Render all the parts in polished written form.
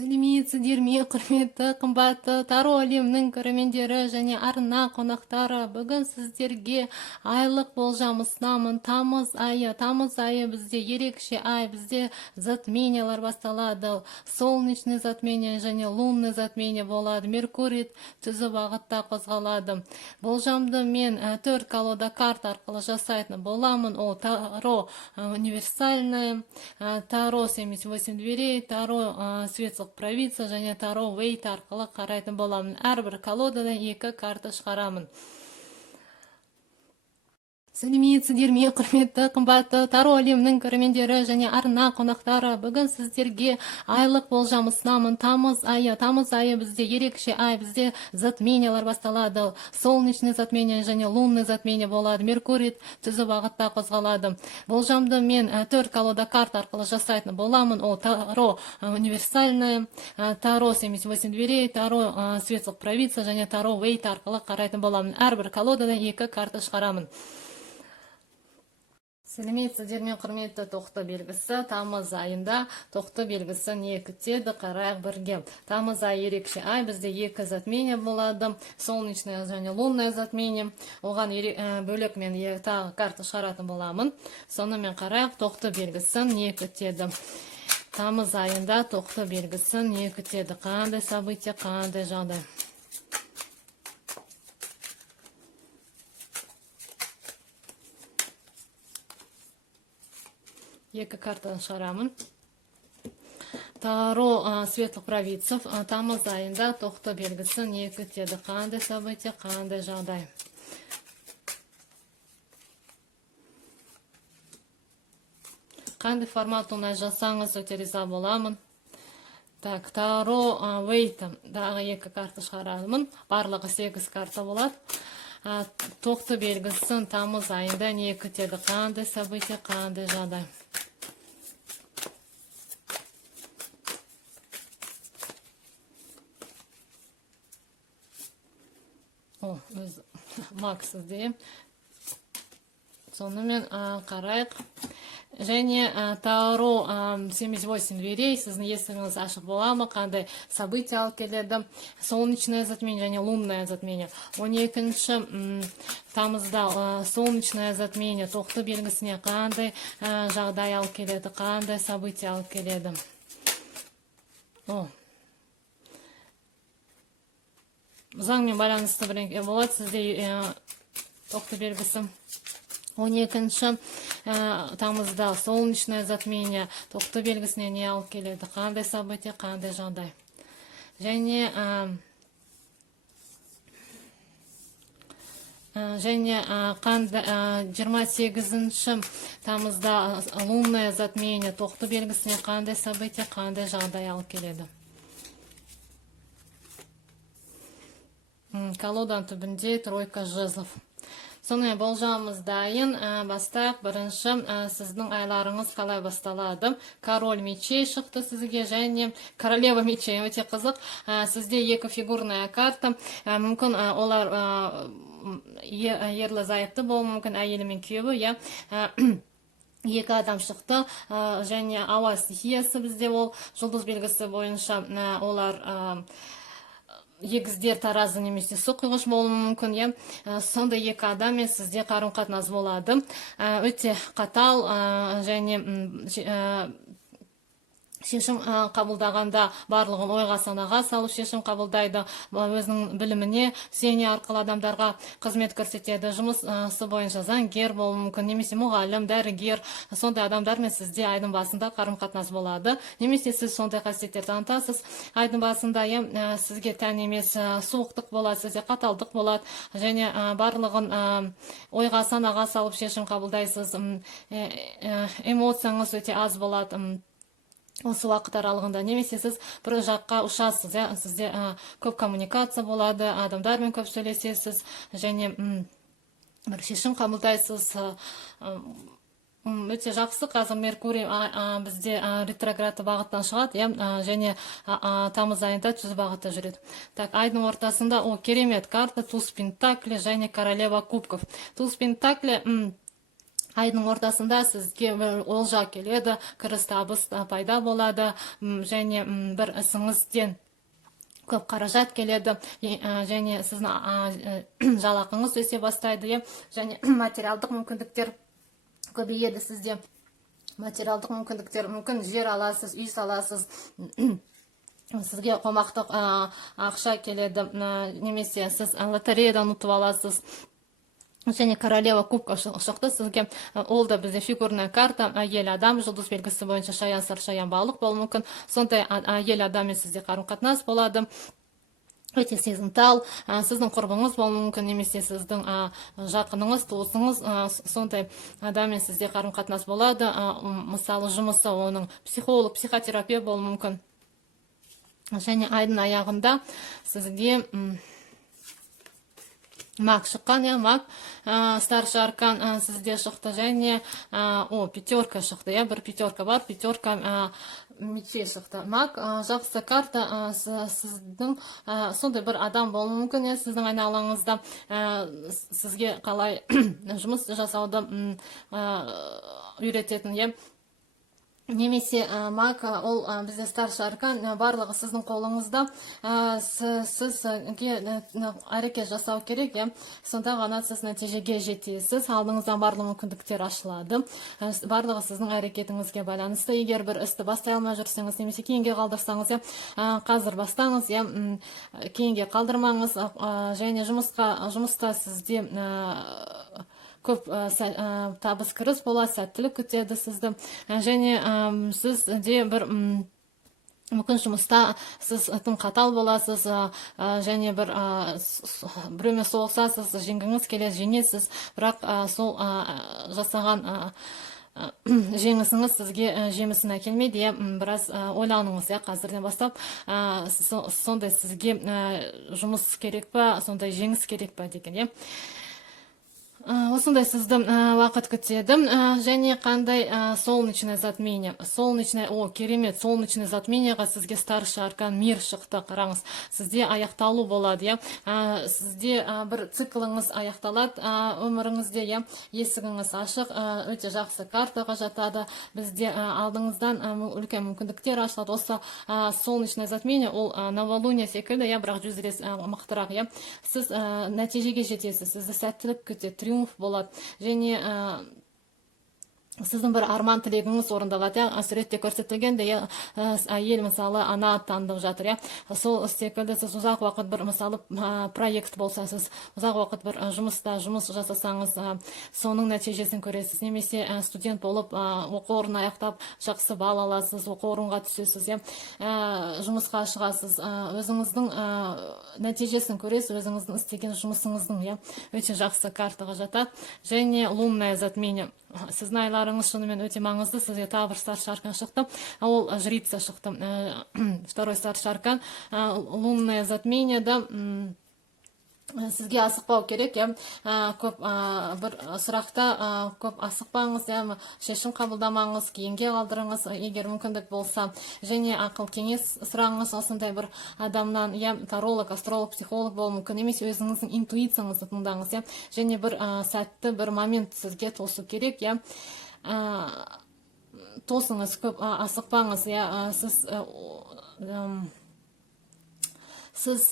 Сәлеметсіздер ме, құрметті, қымбатты Таро әлемінің көрермендері және арна қонақтары. Бүгін сіздерге айлық болжам ұсынамын. Тамыз айы бізде ерекше ай, бізде затмениялар басталады. Солнечный затмение және лунный затмение болады. Меркурий түзу бағытта қозғалады. Болжамды мен 4 колода карт арқылы жасайтын боламын. Ол Таро универсальное, Таро 78 дверей, Таро светлых провидца және Таро Вейт арқылы қарайтын боламын. Әрбір колодадан 2 карта шығарамын. Сәлеметсіздер ме, құрметті, қымбатты Таро әлемінің көрермендері және арна қонақтары. Бүгін сіздерге айлық болжам ұсынамын. Тамыз айы бізде ерекше ай, бізде затмениялар басталады. Солнечный затмение және лунный затмение болады. Меркурий түзу бағытта қозғалады. Болжамды мен 4 колода карт арқылы жасайтын боламын. Ол Таро универсальное, Таро 78 дверей, Таро светлых провидца және Таро Вейт арқылы қарайтын боламын. Әрбір колодадан 2 карта шығарамын. Сәлеметсіздер ме, құрметті, тоқты белгісі. Тамыз айында тоқты белгісі не күтеді, қарайық бірге. Тамыз айы ерекше ай, бізде 2 затмение болады. Солнечное және лунное затмение. Оған бөлек мен тағы карта шығаратын боламын. Сонымен қарайық тоқты белгісі не күтеді. Тамыз айында тоқты белгісі не күтеді. Қандай события, қандай жағдай. Екі картаны шығарамын. Таро светлых провидцев тамыз айында тоқты белгісі не күтеді. Қандай события, қандай жағдай. Қандай формат оңай жасаңыз, өте риза боламын. Так, Таро Вейт дағы 2 карта шығарамын. Барлығы 8 карта болады. Тоқты белгісін тамыз айында не күтеді. Қандай события, қандай жағдай. Өз максыз дейм. Сонымен қарайық. Және Таро 78 дверей, сіздің есігіңіз ашық боламы, қандай события алып келеді. Солнечное затмение және лунное затмение. 12 тамызда солнечное затмение тоқты белгісіне қандай жағдай алып келеді, қандай события алып келеді. Заңмен байланысты бірінге болады, сізде тоқты белгісі. 12 тамызда солнечное затмение тоқты белгісіне не алып келеді, қандай события, қандай жағдай. Және 28 тамызда лунное затмение тоқты белгісіне қандай события, қандай жағдай алып келеді. Колодан түбінде тройка жезлов. Сонымен болжамымыз дайын. Бастайық. Бірінші сіздің айларыңыз қалай басталады. Король мечей шықты сізге және королева мечей. Өте қызық. Сізде 2 фигурная карта. Мүмкін олар ерлі зайыпты болуы мүмкін, әйелі мен күйеуі. 2 адам шықты және ауа стихиясы бізде ол жұлдыз белгісі бойынша олар егіздер, таразы немесе су құйғыш болуы мүмкін. Сонда 2 адаммен сізде қарым-қатынас болады. Өте қатал және шешім қабылдағанда барлығын ойға санаға салып шешім қабылдайды. Өзінің біліміне сене арқылы адамдарға қызмет көрсетеді. Жұмысы бойынша заңгер болуы мүмкін, немесе мұғалім, дәрігер. Сондай адамдармен сізде айдың басында қарым-қатынас болады. Немесе сіз сондай қасиеттер танытасыз. Айдың басында сізге тән емес суықтық болады, сізде қаталдық болады. Және барлығын ойға санаға салып шешім қабылдайсыз. Эмоцияңыз өте аз болады осы уақыт аралығында. Немесе сіз бір жаққа ұшасыз, сізде көп коммуникация болады, адамдармен көп сөйлесесіз және бір шешім қабылдайсыз. Өте жақсы. Қазір Меркурий бізде ретроградты бағыттан шығады және тамыз айында түзу бағытта жүреді. Так, айдың ортасында керемет карта туз пентакли және королева кубков. Туз пентакли айдың ортасында сізге бір олжа келеді, кіріс табыс пайда болады, және бір ісіңізден көп қаражат келеді, және сіздің жалақыңыз өсе бастайды, және материалдық мүмкіндіктер көбейеді сізде. Материалдық мүмкіндіктер, мүмкін жер аласыз, үй саласыз, сізге қомақты ақша келеді, немесе сіз лотереядан ұтып аласыз. Және королева кубка шықты сізге. Ол да бізде фигурная карта, әйел адам, жұлдыз белгісі бойынша шаян сар, шаян балық болуы мүмкін. Сондай әйел адаммен сізде қарым-қатынас болады. Өте сезімтал, сіздің құрбыңыз болуы мүмкін, немесе сіздің жақыныңыз, туысыңыз, сондай адаммен сізде қарым-қатынас болады. Мысалы, жұмысы оның психолог, психотерапевт болуы мүмкін. Және айдың аяғында сізге маг шыққан, маг, старший аркан сізде шықты, және пятерка шықты, бір пятерка бар, пятерка мечей шықты. Маг жақсы карта, сіздің сондай бір адам болуы мүмкін, сіздің айналаңызда сізге қалай жұмыс жасауды үйрететін, немесе маг, ол бізде старший аркан, барлығы сіздің қолыңызда, сізге әрекет жасау керек, сонда ғана сіз нәтижеге жетесіз, алдыңыздан барлық мүмкіндіктер ашылады, барлығы сіздің әрекетіңізге байланысты. Егер бір істі бастай алмай жүрсеңіз, немесе кейінге қалдырсаңыз, қазір бастаңыз, кейінге қалдырмаңыз, және жұмыста сізде көп табыс кіріс болады, сәттілік күтеді сізді, және сізде бір мүмкін жұмыста сіз тым қатал боласыз, және біреумен соғысасыз, жеңгіңіз келеді, жеңесіз, бірақ сол жасаған жеңісіңіз сізге жемісін әкелмейді, біраз ойланыңыз, қазірден бастап, сондай сізге жұмыс керек па, сондай жеңіс керек па деген, осындай сізді уақыт күтеді. Және қандай солнечное затмение. Керемет, солнечное затменияға сізге старший аркан мир шықты, қараңыз. Сізде аяқталу болады, сізде бір циклыңыз аяқталады, өміріңізде, есігіңіз ашық, өте жақсы картаға жатады. Бізде алдыңыздан үлкен мүмкіндіктер ашылады. Осы солнечное затмение, ол новолуние секілді, бірақ жүзірес мықтырақ, сіз нәтижеге жетесіз, сізді сәттілік күтеді, триумф болады, және сіздің бір арман тілегіңіз орындалады, суретте көрсетілгенде, әйел мысалы ана таңдап жатыр, сол секілді сіз ұзақ уақыт бір мысалы проект болса, сіз ұзақ уақыт бір жұмыс жасасаңыз, соның нәтижесін көресіз, немесе студент болып оқу орнын аяқтап жақсы балл аласыз, оқу орынға түсесіз, жұмысқа шығасыз, өзіңіздің нәтижесін көресіз, өзіңіздің істеген жұмысыңыздың, өте жақсы картаға жатады. Және лунное затмение, сіздің айларыңыз шынымен өте маңызды, сізге тағы бір старший аркан шықты, ол жрица шықты, второй старший аркан. Лунное затмениеда сізге асықпау керек, көп бір сұрақта көп асықпаңыз, шешім қабылдамаңыз, кейінге қалдырыңыз, егер мүмкіндік болса, және ақыл кеңес сұраңыз осындай бір адамнан, таролог, астролог, психолог болуы мүмкін, немесе өзіңіздің интуицияңызды тыңдаңыз, және бір сәтті бір момент сізге тосу керек, тосыңыз, көп асықпаңыз, сіз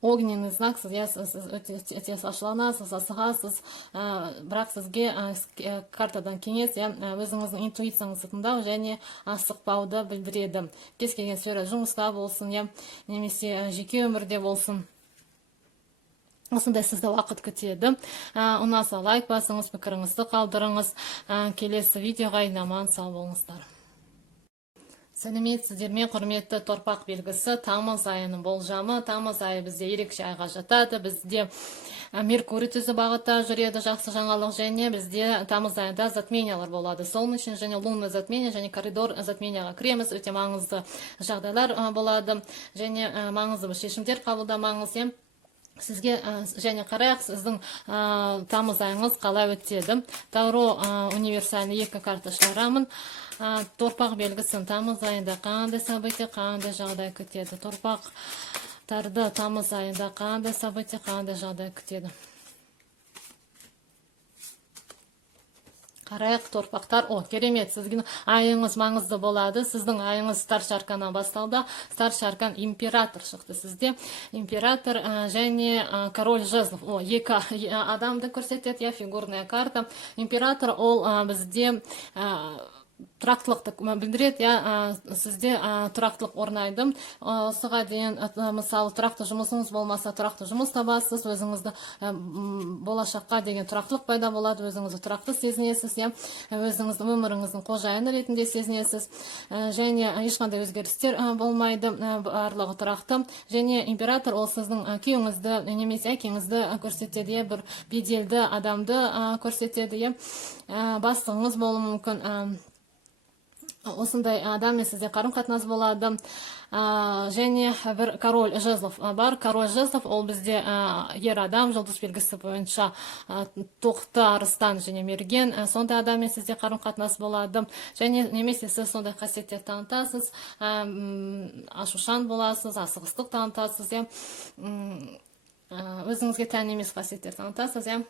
огненный знаксыз, сіз өте ашуланасыз, асығасыз, бірақ сізге картадан кеңес, өзіңіздің интуицияңызды тыңдау және асықпауды білдіреді. Кез келген сфера, жұмыста болсын, немесе жеке өмірде болсын, осындай сізді уақыт күтеді. Ұнаса лайк басыңыз, пікіріңізді қалдырыңыз. Келесі видеоға аман сау болыңыздар. Сәлеметсіздер ме, құрметті торпақ белгісі, тамыз айының болжамы. Тамыз айы бізде ерекше айға жатады. Бізде Меркурий түзі бағытта жүреді, жақсы жаңалық, және бізде тамыз айында затмениялар болады. Солнечный және лунный затмение, және коридор затменияға кіреміз. Өте маңызды жағдайлар болады, және маңызды шешімдер қабылдамаңыз, сізге және қарайық сіздің тамыз айыңыз қалай өтеді. Тауро универсальный 2 карта шығарамын. Торпақ белгісін тамыз айында қандай события, қандай жағдай күтеді. Торпақтарды тамыз айында қандай события, қандай жағдай күтеді. Қарайық торпақтар. Керемет, сіздің айыңыз маңызды болады. Сіздің айыңыз старший арканнан басталды. Старший аркан император шықты сізде. Император және король жезлов. Екі адамды көрсетеді, фигурная карта. Император ол бізде тұрақтылықты білдіреді, сізде тұрақтылық орнайды. Осыға дейін, мысалы, тұрақты жұмысыңыз болмаса, тұрақты жұмыс табасыз, өзіңізді болашаққа деген тұрақтылық пайда болады, өзіңізді тұрақты сезінесіз, өзіңізді өміріңіздің қожайыны ретінде сезінесіз, және ешқандай өзгерістер болмайды, барлығы тұрақты. Және император ол сіздің күйеуіңізді немесе әкеңізді көрсетеді, бір беделді адамды көрсетеді, бастығыңыз болуы мүмкін. Осындай адаммен сізде қарым-қатынас болады. Және бір король жезлов бар. Король жезлов ол бізде ер адам, жұлдыз белгісі бойынша тоқты, арыстан және мерген. Сондай адаммен сізде қарым-қатынас болады. Және немесе сіз сондай қасиеттер танытасыз, ашушан боласыз, асығыстық танытасыз, өзіңізге тән емес қасиеттер танытасыз.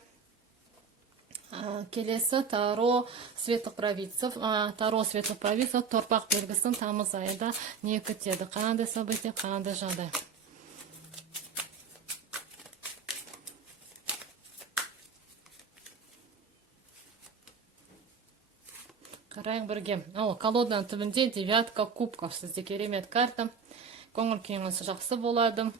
Келесі Таро светлых провидцев. Таро светлых провидцев торпақ белгісін тамыз айында не күтеді? Қандай события, қандай жағдай? Қарайық бірге. Колоданың түбінде девятка кубков. Сізде керемет карта. Көңіл күйіңіз жақсы болады.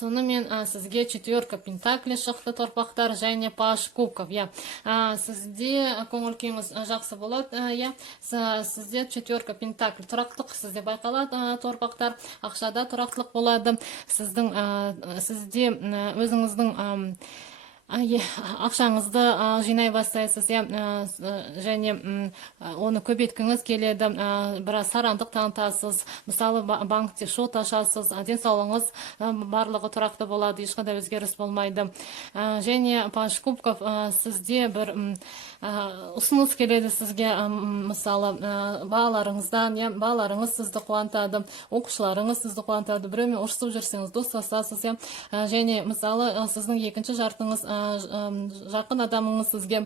Сонымен сізге четверка пентаклей шықты торпақтар, және паш кубков. Сізде көңіл күйіңіз жақсы болады. Сізде четверка пентаклей тұрақтылық сізде байқалады торпақтар. Ақшада тұрақтылық болады. Сізде өзіңіздің ақшаңызды жинай бастайсыз, және оны көбейткіңіз келеді, біраз сарандық танытасыз. Мысалы, банкте шот ашасыз, денсаулығыңыз барлығы тұрақты болады, ешқандай өзгеріс болмайды. Және паш кубков сізде бір ұсыныс келеді сізге, мысалы, балаларыңыз сізді қуантады, оқушыларыңыз сізді қуантады, біреумен ұрысып жүрсеңіз достасасыз, және мысалы, сіздің екінші жартыңыз, жақын адамыңыз сізге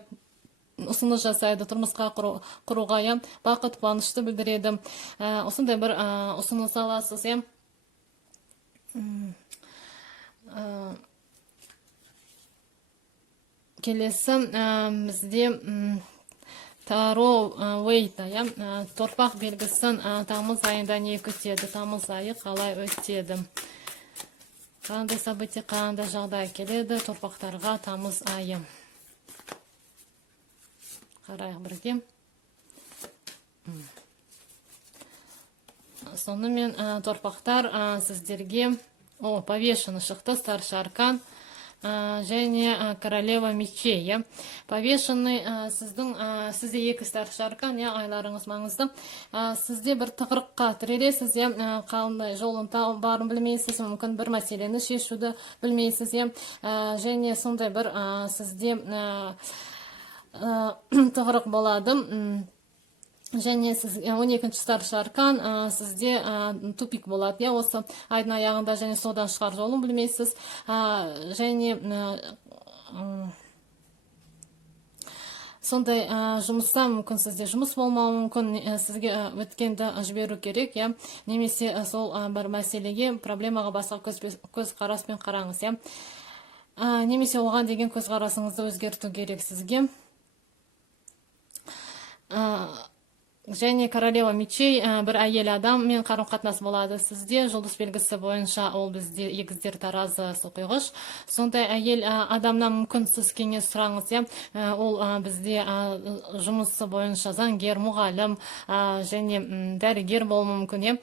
ұсыныс жасайды, тұрмысқа құруға, бақыт, қуанышты білдіреді. Осындай бір ұсыныс аласыз. Келесі бізде Таро Уэйта, торпақ белгісін тамыз айында не күтеді? Тамыз айы қалай өтеді? Қандай события, қандай жағдай келеді торпақтарға тамыз айы? Қарайық бірге. Сонымен торпақтар сіздерге повешені шықты, старший аркан және королева мечей. Повешенный сізде екі старший аркан, айларыңыз маңызды. Сізде бір тығырыққа тірелесіз, қандай жолын барын білмейсіз, мүмкін бір мәселені шешуді білмейсіз, және сондай бір сізде тығырық болады. Және сіз 12-ші старший аркан сізде тупик болады, осы айдың аяғында, және содан шығар жолын білмейсіз, және сондай жұмыста мүмкін сізде жұмыс болмауы мүмкін, сізге өткенді жіберу керек, немесе сол бір мәселеге, проблемаға басқа көз қараспен қараңыз, немесе оған деген көз қарасыңызды өзгерту керек сізге. Және королева мечей бір әйел адаммен қарым-қатынас болады сізде. Жұлдыз белгісі бойынша ол бізде егіздер, таразы, сұлқиғыш. Сондай әйел адамнан мүмкін сіз кеңес сұраңыз, ол бізде жұмысы бойынша заңгер, мұғалім және дәрігер болуы мүмкін.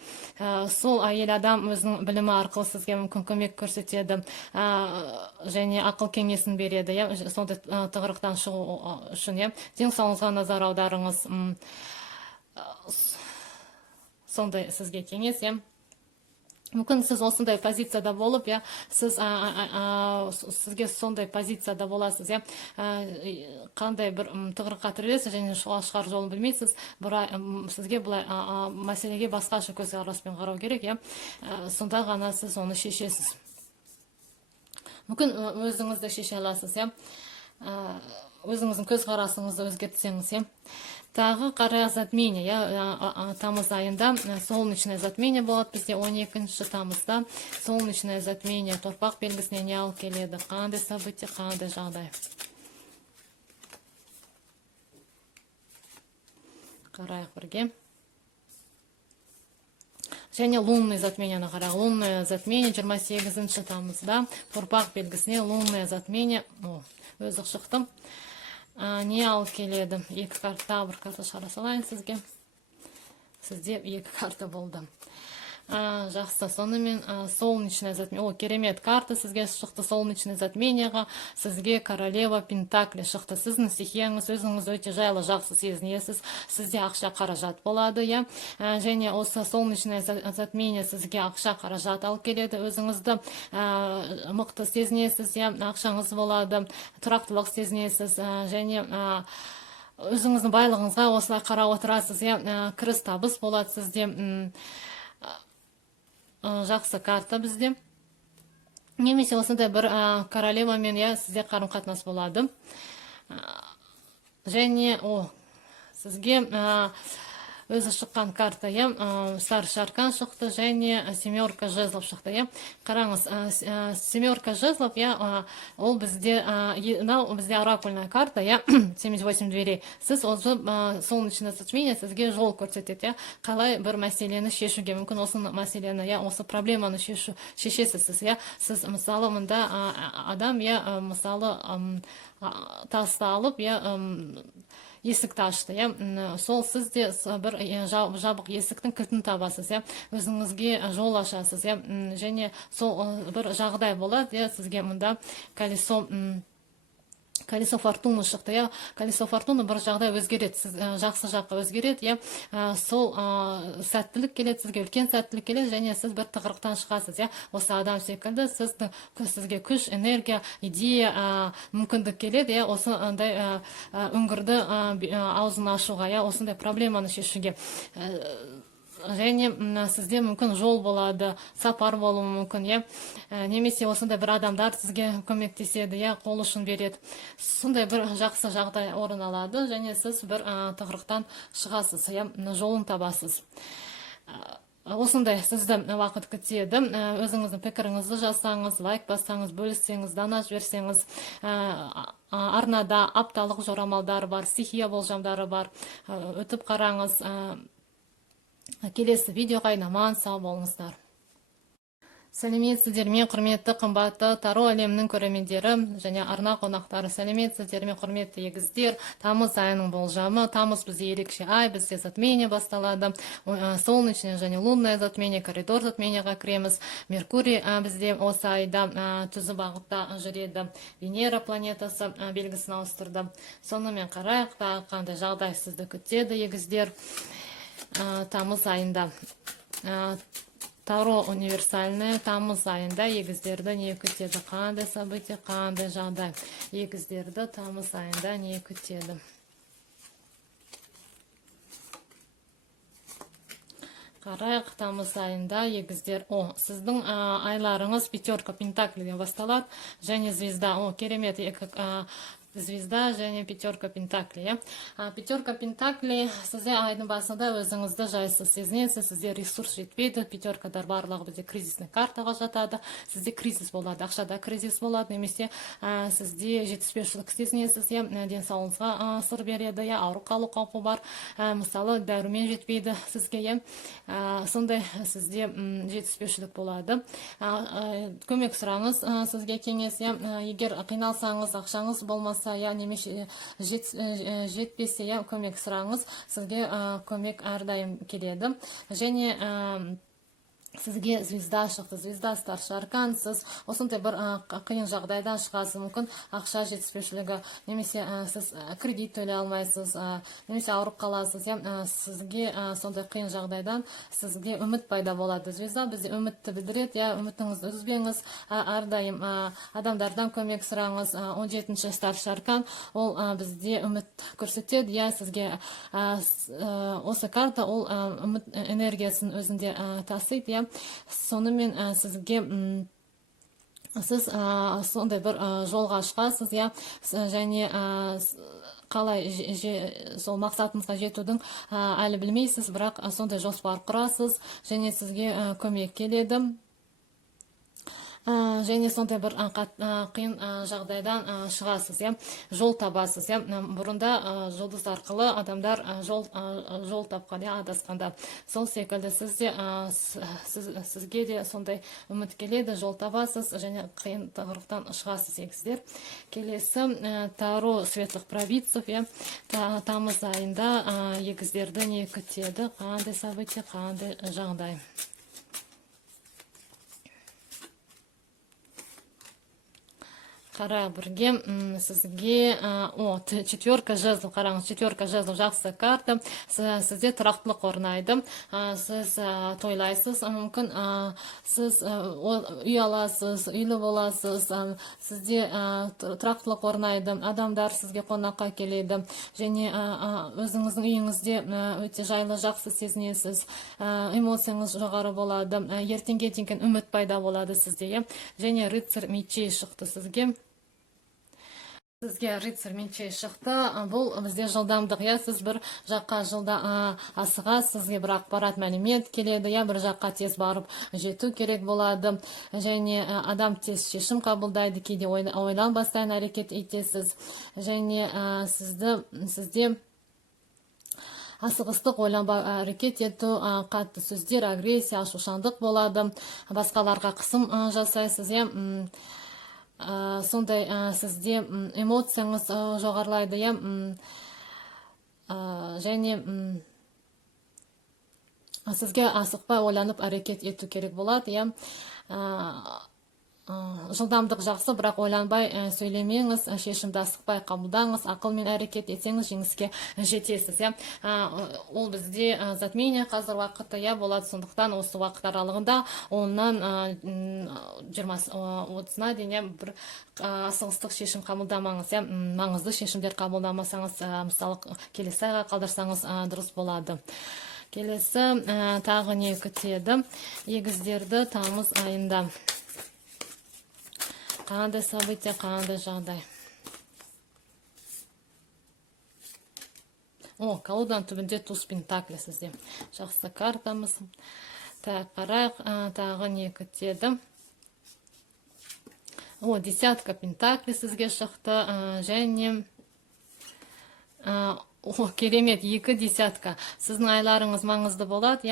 Сол әйел адам өзінің білімі арқылы сізге мүмкін көмек көрсетеді және ақыл кеңесін береді. Сондай тығырықтан шығу үшін денсаулығыңызға назар аударыңыз. Сондай сізге кеңес, мүмкін сіз осындай позицияда болып, сізге сондай позицияда боласыз, қандай бір тығырыққа тірелесіз және шығар жолын білмейсіз, сізге бұлай мәселеге басқаша көз қараспен қарау керек, сонда ғана сіз оны шешесіз. Мүмкін өзіңізді шеше аласыз, өзіңіздің көзқарасыңызды өзгертсеңіз, иә. Тағы қара затмение, тамыз айында солнечное затмение болады бізде 12 тамызда. Солнечное затмение торпақ белгісіне не алып келеді, қандай событие, қандай жағдай. Қарайық бірге. Және лунный затменияны қарайық. Лунное затмение 28 тамызда торпақ белгісіне лунное затмение, өзі шықтым. Не алып келеді? Екі карта, бір карта шығара салайын сізге. Сізде екі карта болды. Жақсы, сонымен солнечное затмение. Керемет карта сізге шықты, солнечное затменияға. Сізге королева пентакли шықты. Сіздің стихияңыз, өзіңіз өте жайлы, жақсы сезінесіз. Сізде ақша қаражат болады, иә. Және осы солнечное затмение сізге ақша қаражат алып келеді. Өзіңізді мықты сезінесіз, иә. Ақшаңыз болады, тұрақтылық сезінесіз. Және өзіңіздің байлығыңызға осылай қарап отырасыз, иә. Кіріс табыс болады сізде. Жақсы карта бізде. Немесе осындай бір королевамен сізде қарым-қатынас болады. Және сізге өзі шыққан карта, старший аркан шықты, және семерка жезлов шықты. Қараңыз, семерка жезлов, ол бізде оракульная карта, 78 дверей. Сіз осы солнечное затмение сізге жол көрсетеді. Қалай бір мәселені шешуге мүмкін, осы мәселені, осы проблеманы шешесіз сіз. Сіз, мысалы, мұнда адам, мысалы, тасты алып, есікті ашты, сол сізде бір жабық есіктің кілтін табасыз, өзіңізге жол ашасыз, және сол бір жағдай болады, сізге мұнда колесо фортуны шықты, колесо фортуны бір жағдай өзгереді, сіз жақсы жаққа өзгереді, сол сәттілік келеді, сізге үлкен сәттілік келеді, және сіз бір тығырықтан шығасыз, осы адам секілді сізге күш, энергия, идея, мүмкіндік келеді, осы үңгірді аузын ашуға, осындай проблеманы шешуге. Және сізде мүмкін жол болады, сапар болуы мүмкін, немесе осындай бір адамдар сізге көмектеседі, қол ұшын береді. Сондай бір жақсы жағдай орын алады, және сіз бір тығырықтан шығасыз, жолын табасыз. Осындай сізді уақыт күтеді. Өзіңіздің пікіріңізді жазсаңыз, лайк бассаңыз, бөліссеңіз, дана жіберсеңіз, арнада апталық жорамалдар бар, стихия болжамдары бар, өтіп қараңыз. Келесі видеоға аман сау болыңыздар. Сәлеметсіздер ме, құрметті қымбатты Таро әлемінің көрермендері және арна қонақтары. Сәлеметсіздер ме, құрметті егіздер. Тамыз айының болжамы. Тамыз бізде ерекше ай, бізде затмение басталады. Солнечное және лунное затмение, коридор затменияға кіреміз. Меркурий бізде осы айда түзу бағытта жүреді. Венера планетасы белгісін ауыстырды. Сонымен қарайық, қандай жағдай сізді күтеді, егіздер. Тамыз айында. Таро универсальный тамыз айында егіздерді не күтеді? Қандай событие, қандай жағдай? Егіздерді тамыз айында не күтеді? Қарайық, тамыз айында егіздер. Сіздің айларыңыз пятерка пентаклиден басталады, және звезда. Керемет, звезда және пятерка пентакли. Пятерка пентакли сізде айдың басында өзіңізді жайсыз сезінесіз, сізде ресурс жетпейді. Пятеркадар барлығы бізде кризисный картаға жатады. Сізде кризис болады, ақшада кризис болады, немесе сізде жетіспеушілік сезінесіз, денсаулығыңызға сыр береді, ауырып қалу қаупі бар. Мысалы, дәрумен жетпейді сізге, сондай сізде жетіспеушілік болады. Көмек сұраңыз, сізге кеңес, егер қиналсаңыз, ақшаңыз болмаса, немесе жетпесе, көмек сұраңыз, сізге көмек әрдайым келеді. Және сізге звезда шықты, звезда старший аркан, сіз осындай бір қиын жағдайдан шығасыз, мүмкін ақша жетіспеушілігі, немесе сіз кредит төлей алмайсыз, немесе ауырып қаласыз, сізге сондай қиын жағдайдан сізге үміт пайда болады. Звезда бізде үмітті білдіреді, үмітіңізді үзбеңіз, әрдайым адамдардан көмек сұраңыз. 17-ші старший аркан, ол бізде үміт көрсетеді, сізге осы карта, ол үміт энергиясын өзінде тасиды. Сонымен сізге сіз сондай бір жолға шығасыз, иә, және қалай сол мақсатыңызға жетудің әлі білмейсіз, бірақ сондай жоспар құрасыз, және сізге көмек келеді. Және сондай бір қиын жағдайдан шығасыз, иә, жол табасыз, иә. Бұрында жұлдыз арқылы адамдар жол тапқан, иә, адасқанда. Сол секілді сізге де сондай үміт келеді, жол табасыз, және қиын тығырықтан шығасыз, егіздер. Келесі Таро светлых провидцев, иә, тамыз айында егіздерді не күтеді, қандай события, қандай жағдай. Қара бірге сізге четверка жезлов, қараңыз, четверка жезлов жақсы карта, сізде тұрақтылық орнайды, сіз тойлайсыз, мүмкін сіз үй аласыз, үйлі боласыз, сізде тұрақтылық орнайды, адамдар сізге қонаққа келеді, және өзіңіздің үйіңізде өте жайлы, жақсы сезінесіз, эмоцияңыз жоғары болады, ертеңге деген үміт пайда болады сізде, және рыцарь мечей шықты сізге. Сізге рыцарь мечей шықты, бұл бізде жылдамдық, иә, сіз бір жаққа жылда асығасыз, сізге бір ақпарат, мәлімет келеді, иә, бір жаққа тез барып жету керек болады, және адам тез шешім қабылдайды, кейде ойланбастан әрекет етесіз, және сізде асығыстық, ойланбай әрекет ету, қатты сөздер, агрессия, ашушаңдық болады, басқаларға қысым жасайсыз, иә. Сондай сізде эмоцияңыз жоғарылайды, иә, және сізге асықпай ойланып әрекет ету керек болады, иә. Жылдамдық жақсы, бірақ ойланбай сөйлемеңіз, шешімді асықпай қабылдаңыз, ақылмен әрекет етсеңіз жеңіске жетесіз, иә. Ол бізде затмение қазір уақыты, иә, болады, сондықтан осы уақыт аралығында 10-нан 20-30-на дейін бір асығыстық шешім қабылдамаңыз, иә, маңызды шешімдер қабылдамасаңыз, мысалы, келесі айға қалдырсаңыз дұрыс болады. Келесі тағы не күтеді егіздерді тамыз айында? Қандай события, қандай жағдай? Колоданың түбінде туз пентакли сізде. Жақсы картамыз. Қарайық, тағы не күтеді? Десятка пентакли сізге шықты, және керемет, 2 десятка. Сіздің айларыңыз маңызды болады,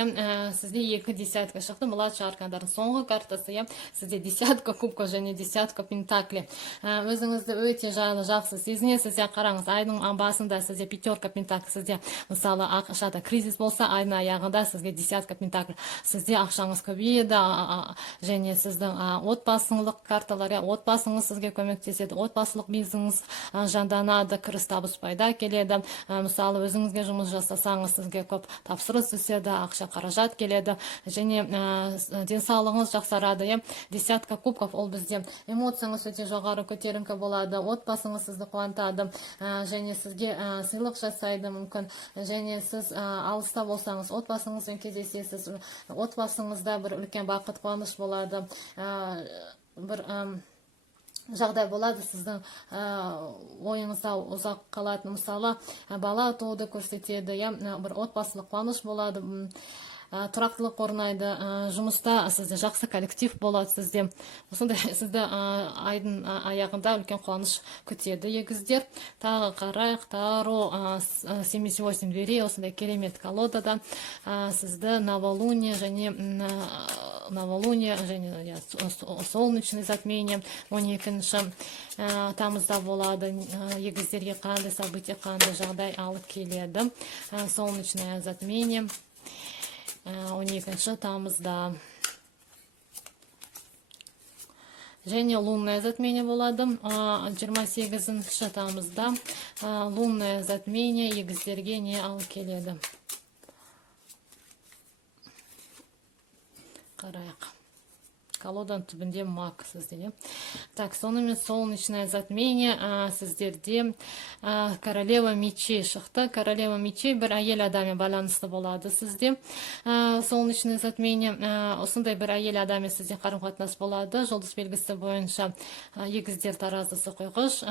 сізде 2 десятка шықты, младший аркандардың соңғы картасы, сізде десятка кубка және десятка пентакли. Өзіңізді өте жайлы, жақсы сезінесіз, қараңыз, айдың басында сізде пятерка пентакли, сізде мысалы ақшада кризис болса, айдың аяғында сізге десятка пентакли, сізде ақшаңыз көбейеді, және сіздің отбасылық карталар, отбасыңыз сізге көмектеседі, отбасылық бизнесіңіз жанданады, кіріс табыс пайда келеді. Мысалы, өзіңізге жұмыс жасасаңыз, сізге көп тапсырыс түседі, ақша қаражат келеді, және денсаулығыңыз жақсарады. Десятка кубков, ол бізде эмоцияңыз өте жоғары, көтеріңкі болады, отбасыңыз сізді қуантады, және сізге сыйлық жасайды мүмкін, және сіз алыста болсаңыз, отбасыңызбен кездесесіз, отбасыңызда бір үлкен бақыт, қуаныш болады, бір жағдай болады, сіздің ойыңызда ұзақ қалатын, мысалы, бала тууды көрсетеді, бір отбасылық қуаныш болады, тұрақтылық орнайды, жұмыста сізде жақсы коллектив болады, сізде сізді айдың аяғында үлкен қуаныш күтеді, егіздер. Тағы қарайық, Таро 78 дверей, осындай керемет колодадан сізді новолуние және солнечный затмение 12 тамызда болады. Егіздерге қандай события, қандай жағдай алып келеді? Солнечное затмение 12 тамызда. Және лунное затмение болады 28 тамызда. Лунное затмение егіздерге не алып келеді? Қарайық. колоданың түбінде маг сізде. Так, сонымен солнечное затмение сіздерде королева мечей шықты. Королева мечей бір әйел адаммен байланысты болады сізде. Солнечное затмение осындай бір әйел адаммен сізде қарым-қатынас болады. Жұлдыз белгісі бойынша егіздер таразысы қойғыш.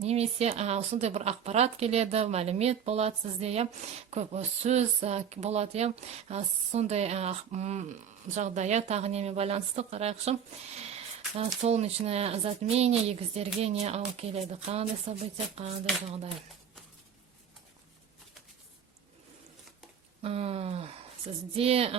Немесе осындай бір ақпарат келеді, мәлімет болады сізде, көп сөз болады. Сондай жағдая тағы неме байланысты қарайықшы. Солнечное затмение егіздерге не алып келеді, қандай события, қандай жағдай. Сізде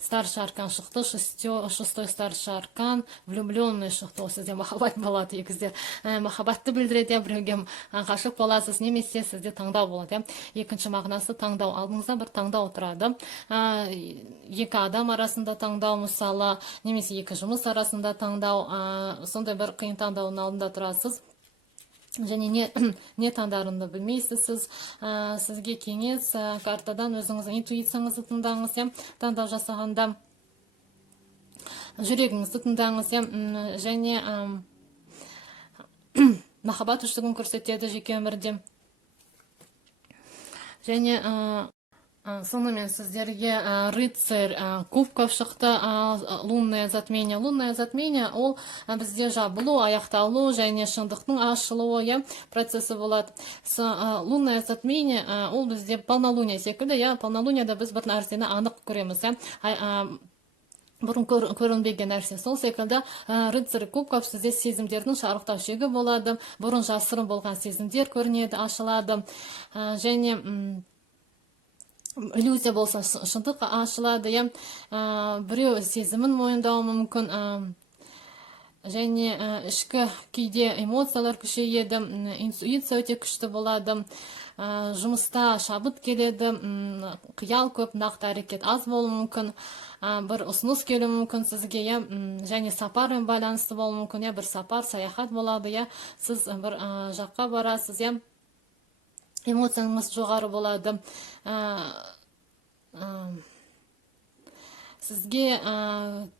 старший аркан шықты, шестой старший аркан, влюбленный шықты. Сізде махаббат болады, егіздер. Махаббатты білдіреді, біреуге ғашық боласыз, немесе сізде таңдау болады. Екінші мағынасы таңдау. Алдыңызда бір таңдау тұрады. Екі адам арасында таңдау, мысалы, немесе екі жұмыс арасында таңдау. Сондай бір қиын таңдаудың алдында тұрасыз. Және не таңдарында білмейсіз, сізге кеңес картадан өзіңіздің интуицияңызды тыңдаңыз, таңдау жасағанда жүрегіңізді тыңдаңыз, және махаббат үштігін көрсетеді жеке өмірде. Және сонымен сіздерге рыцарь кубков шықты, лунное затмение. Лунное затмение ол бізде жабылу, аяқталу және шындықтың ашылуы процесі болады. Лунное затмение ол бізде полнолуние секілді, полнолунияда біз бір нәрсені анық көреміз, бұрын көрінбеген нәрсе. Сол секілді рыцарь кубков сізде сезімдердің шарықтау шегі болады, бұрын жасырын болған сезімдер көрінеді, ашылады, және иллюзия болса шындық ашылады, біреу сезімін мойындауы мүмкін, және ішкі кейде эмоциялар күшейеді, интуиция өте күшті болады, жұмыста шабыт келеді, қиял көп, нақты әрекет аз болуы мүмкін, бір ұсыныс келуі мүмкін сізге, және сапармен байланысты болуы мүмкін, бір сапар, саяхат болады, сіз бір жаққа барасыз, эмоцияңыз жоғары болады. Сізге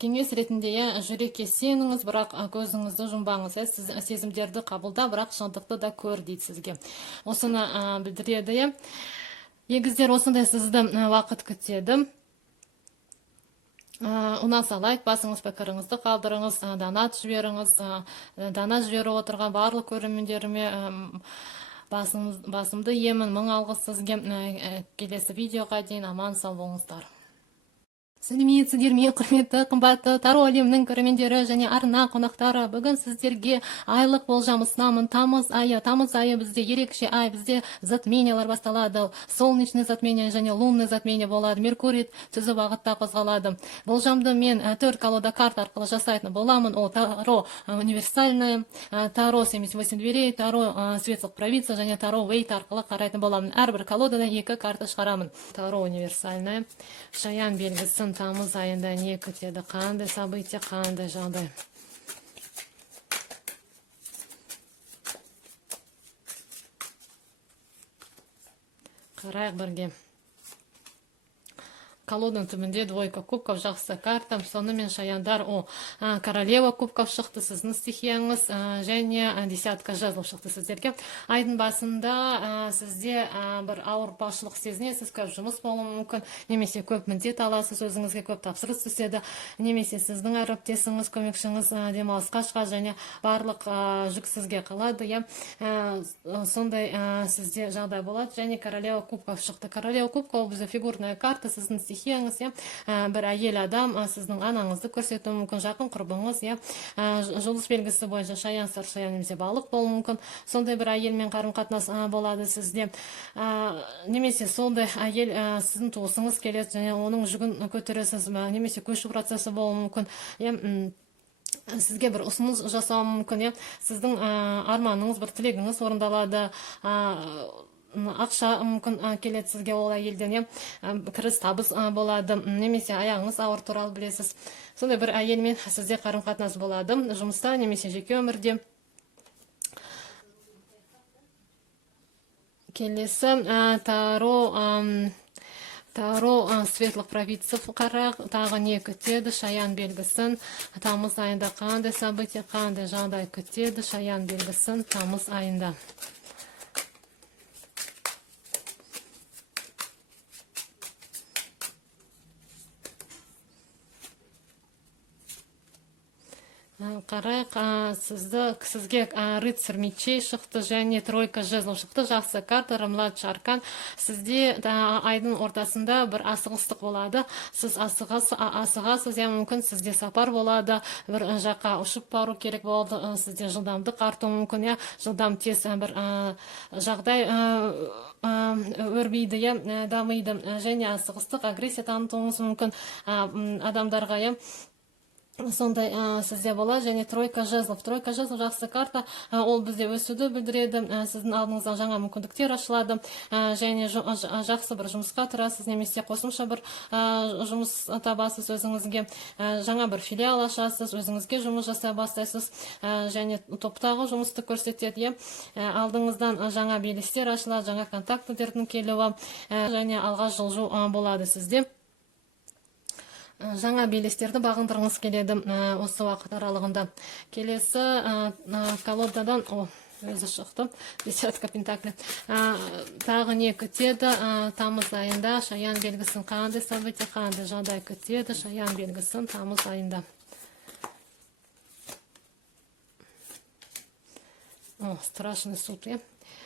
кеңес ретінде жүрекке сеніңіз, бірақ көзіңізді жұмбаңыз, сіз сезімдерді қабылда, бірақ шындықты да көр дейді сізге. Осыны білдіреді. Егіздер, осындай сізді уақыт күтеді. Ұнаса лайк басыңыз, пікіріңізді қалдырыңыз, донат жіберіңіз. Донат жіберіп отырған барлық көрермендеріме басымды емін, мың алғыс сізге. Келесі видеоға дейін аман сау болыңыздар. Сәлеметсіздер ме, құрметті, қымбатты Таро әлемінің көрермендері және арна қонақтары. Бүгін сіздерге айлық болжам ұсынамын. Тамыз айы бізде ерекше ай, бізде затмениялар басталады. Солнечный затмение және лунный затмение болады. Меркурий түзі бағытта қозғалады. Болжамды мен 4 колода карт арқылы жасайтын боламын. Ол Таро универсальное, Таро 78 дверей, Таро светлых провидца және Таро вейт арқылы қарайтын боламын. Әрбір колодадан 2 карта шығарамын. Таро универсальное, шаян белгісін тамыз айында не күтеді, қандай события, қандай жағдай. Қарайық бірге. Колоданың түбінде двойка кубков, жақсы карта. Сонымен шаяндар, королева кубков шықты сіздің стихияңыз, және десятка жезлов шықты сіздерге. Айдың басында сізде бір ауыртпашылық сезінесіз, көп жұмыс болуы мүмкін, немесе көп міндет аласыз, өзіңізге көп тапсырыс түседі, немесе сіздің әріптесіңіз, көмекшіңіз демалысқа шығады, және барлық жүк сізге қалады. Сондай сізде жағдай болады. Және королева кубков шықты. Королева кубков бізде фигурная карта, сіздің стихияңыз, бір әйел адам сіздің анаңызды көрсетуі мүмкін, жақын құрбыңыз, жұлдыз белгісі бойынша шаян, саршаян немесе балық болуы мүмкін. Сондай бір әйелмен қарым-қатынас болады сізде, немесе сондай әйел сіздің туысыңыз келеді және оның жүгін көтересіз, немесе көшу процесі болуы мүмкін. Сізге бір ұсыныс жасауы мүмкін, сіздің арманыңыз, бір тілегіңіз орындалады, ақша мүмкін келеді сізге ол әйелден, кіріс табыс болады, немесе аяғыңыз ауыр туралы білесіз. Сондай бір әйелмен сізде қарым-қатынас болады, жұмыста немесе жеке өмірде. Келесі Таро Таро светлых провидцев қарақ, тағы не күтеді, шаян белгісін, тамыз айында қандай события, қандай жағдай күтеді, шаян белгісін, тамыз айында. Қарайық, сізге рыцарь мечей шықты және тройка жезлов шықты. Жақсы карта, младший аркан. Сізде айдың ортасында бір асығыстық болады. Сіз асығасыз, мүмкін сізде сапар болады, бір жаққа ұшып бару керек болды, сізде жылдамдық арту мүмкін, жылдам тез бір жағдай өрбейді, дамиды, және асығыстық, агрессия танытуыңыз мүмкін адамдарға, сондай сізде болады. Және тройка жезлов жақсы карта, ол бізде өсуді білдіреді, сіздің алдыңыздан жаңа мүмкіндіктер ашылады, және жақсы бір жұмысқа тұрасыз, немесе қосымша бір жұмыс табасыз өзіңізге, жаңа бір филиал ашасыз, өзіңізге жұмыс жасай бастайсыз, және топтағы жұмысты көрсетеді. Алдыңыздан жаңа белестер ашылады, жаңа контактілердің келуі, және алға жылжу болады сізде. Жаңа белестерді бағындырыңыз келеді осы уақыт аралығында. Келесі колодадан өзі шықты, десятка пентаклі. Тағы не күтеді тамыз айында, шаян белгісін, қандай события, қандай жағдай күтеді, шаян белгісін тамыз айында. Страшный суд,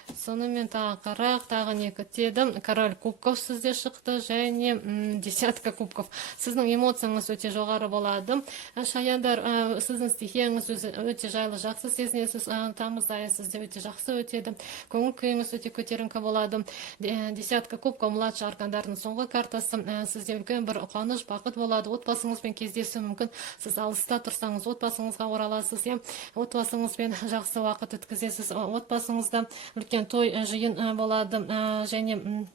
Сонымен қарақ, тағы не күтеді, король кубков сізде шықты, және десятка кубков. Сіздің эмоцияңыз өте жоғары болады. Шаяндар, сіздің стихияңыз өте жайлы, жақсы сезінесіз, тамыз айы сізде өте жақсы өтеді, көңіл күйіңіз өте көтеріңкі болады. Десятка кубков младший аркандардың соңғы картасы, сізде үлкен бір қуаныш, бақыт болады, отбасыңызбен кездесу мүмкін, сіз алыста тұрсаңыз, отбасыңызға ораласыз, отбасыңызбен жақсы уақыт өткізесіз, отбасыңызда үлкен той жиын болады, және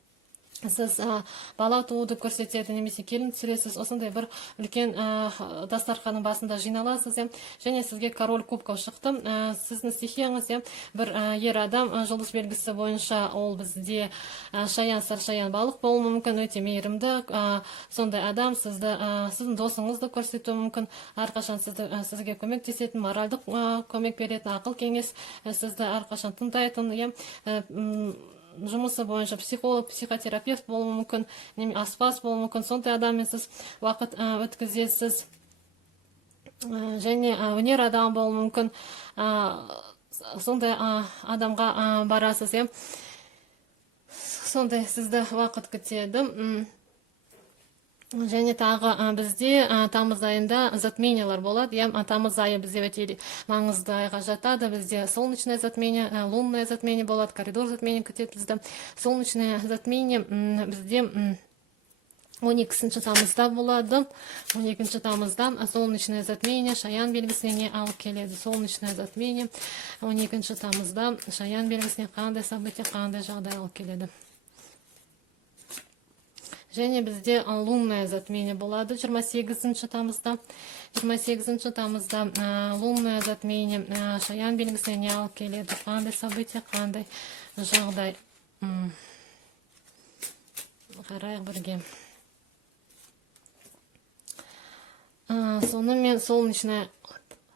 сіз бала тууды көрсетеді, немесе келін түсіресіз, осындай бір үлкен дастарханың басында жиналасыз, және сізге король кубков шықты. Сіздің стихияңыз бір ер адам, жұлдыз белгісі бойынша ол бізде шаян, саршаян балық болуы мүмкін, өте мейірімді, сондай адам сіздің досыңызды көрсетуі мүмкін, әрқашан сізге көмектесетін, моральдық көмек беретін, ақыл кеңес сізді әрқашан тыңдайтын, жұмысы бойынша психолог, психотерапевт болуы мүмкін, аспаз болуы мүмкін, сондай адаммен сіз уақыт өткізесіз, және өнер адамы болуы мүмкін, сондай адамға барасыз, сондай сізді уақыт күтеді. Және тағы бізде тамыз айында затмениялар болады. Тамыз айы бізде өте маңызды айға жатады. Бізде солнечное затмение, лунное затмение болады, коридор затмение күтеді бізді. Солнечное затмение бізде 12 тамызда болады. 12 тамызда солнечное затмение шаян белгісіне алып келеді. Солнечное затмение 12 тамызда шаян белгісіне қандай события, қандай жағдай алып келеді. Және бізде лунное затмение болады 28 тамызда. 28 тамызда лунное затмение шаян белгісіне алып келеді. Қандай события, қандай жағдай. Қарайық бірге. Сонымен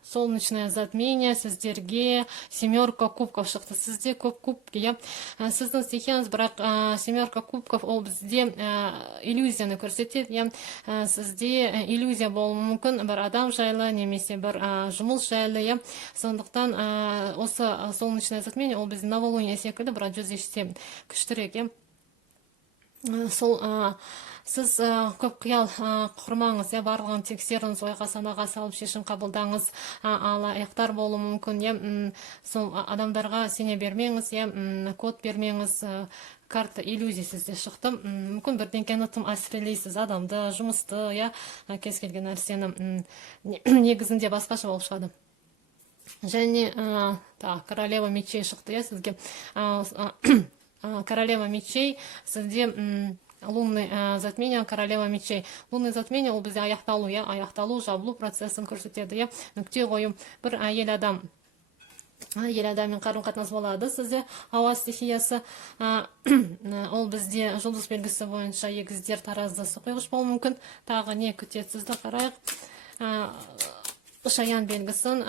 солнечное затмение сіздерге семерка кубков шықты. Сізде көп кубки, сіздің стихияңыз, бірақ семерка кубков ол бізде иллюзияны көрсетеді. Сізде иллюзия болуы мүмкін, бір адам жайлы, немесе бір жұмыс жайлы. Сондықтан осы солнечное затмение ол бізде новолуние секілді, бірақ 100 есе күштірек. Сіз көп қиял құрмаңыз, барлығын тексеріңіз, ойға санаға салып шешім қабылдаңыз, алаяқтар болуы мүмкін, сол адамдарға сене бермеңіз, код бермеңіз, карта иллюзия сізде шықты. Мүмкін бірдеңкені тым әсірелейсіз, адамды, жұмысты, кез келген нәрсені негізінде басқаша болып шығады. Және королева мечей шықты, сізге королева мечей сізде лунный затмение, королева мечей. Лунный затмение ол бізде аяқталу, жабылу процесін көрсетеді, нүкте қою. Бір әйел адам ел адаммен қарым қатынас болады сізде. Ауа стихиясы ол бізде жұлдыз белгісі бойынша егіздер, таразда, сұқиғыш болуы мүмкін. Тағы не күтеді сізді қарайық. Шаян белгісін